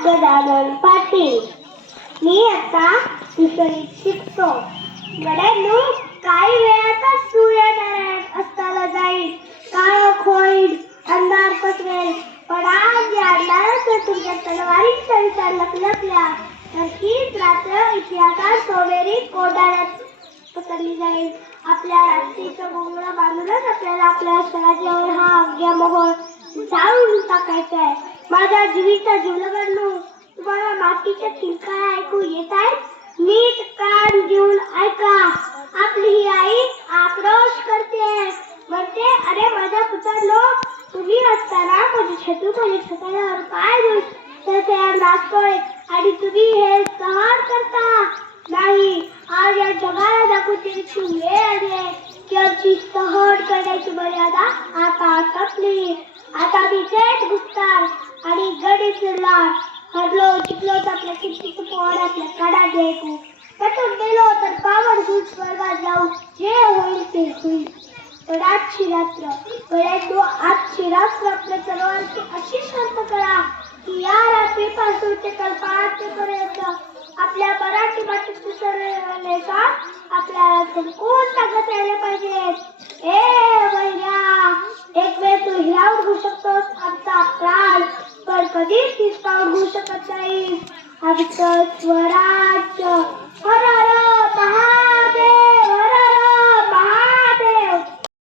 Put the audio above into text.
गदाधर पाटील. मी आता दुसरीत शिकतो गड्यांनो काही वेळातच सूर्यनारायण असताना जाईल. काळ खोईल अंधार पसरेल. पण आज या अंधारात तुमच्या तलवारी कविता लपलपल्या तर हीच रात्र इतिहासात सोनेरी कोडाळ्यात पकडली जाईल. आपल्या रात्रीचं बोंगळं बांधूनच आपल्याला आपल्या स्वराज्यावर हा अज्ञा मोहोळ जाळून टाकायचा आहे माझ्या जीवीचा जीवलगांनो तुम्हाला मातीच्या किलकाळ्या ऐकू येत आहेत? नीट कान घेऊन ऐका. आपली ही आई आक्रोश करते. म्हणते अरे माझ्या पुत्रांनो तुम्ही असताना माझे छतू माझ्या छतावर पाय देऊन तर त्या नाचतोय आणि तुम्ही हे सहन करता. नाही आज या जगाला दाखवते देण्याची वेळ आली आहे. की आमची सहन करण्याची मर्यादा आता आता हरलो जिंकलो तर आपल्या किती पोहड आपल्या काढा घ्यायचो त्यातून गेलो तर पावड दूध स्वर्गात जाऊ. जे होईल ते होईल. तर आजची रात्र गड्यांनो आजची रात्र आपल्या सर्वांची अशी शांत करा की या रात्रीपासून ते काल पहाटेपर्यंत आपल्या मराठी भाषेचे सर्व आपल्याला संपूर्ण टाकत यायला पाहिजे ए मैया एक वेळ तू हिरावून होऊ शकतोस. आमचा प्राण कधीच हिसकावून होऊ शकत नाही. आमचं स्वराज्य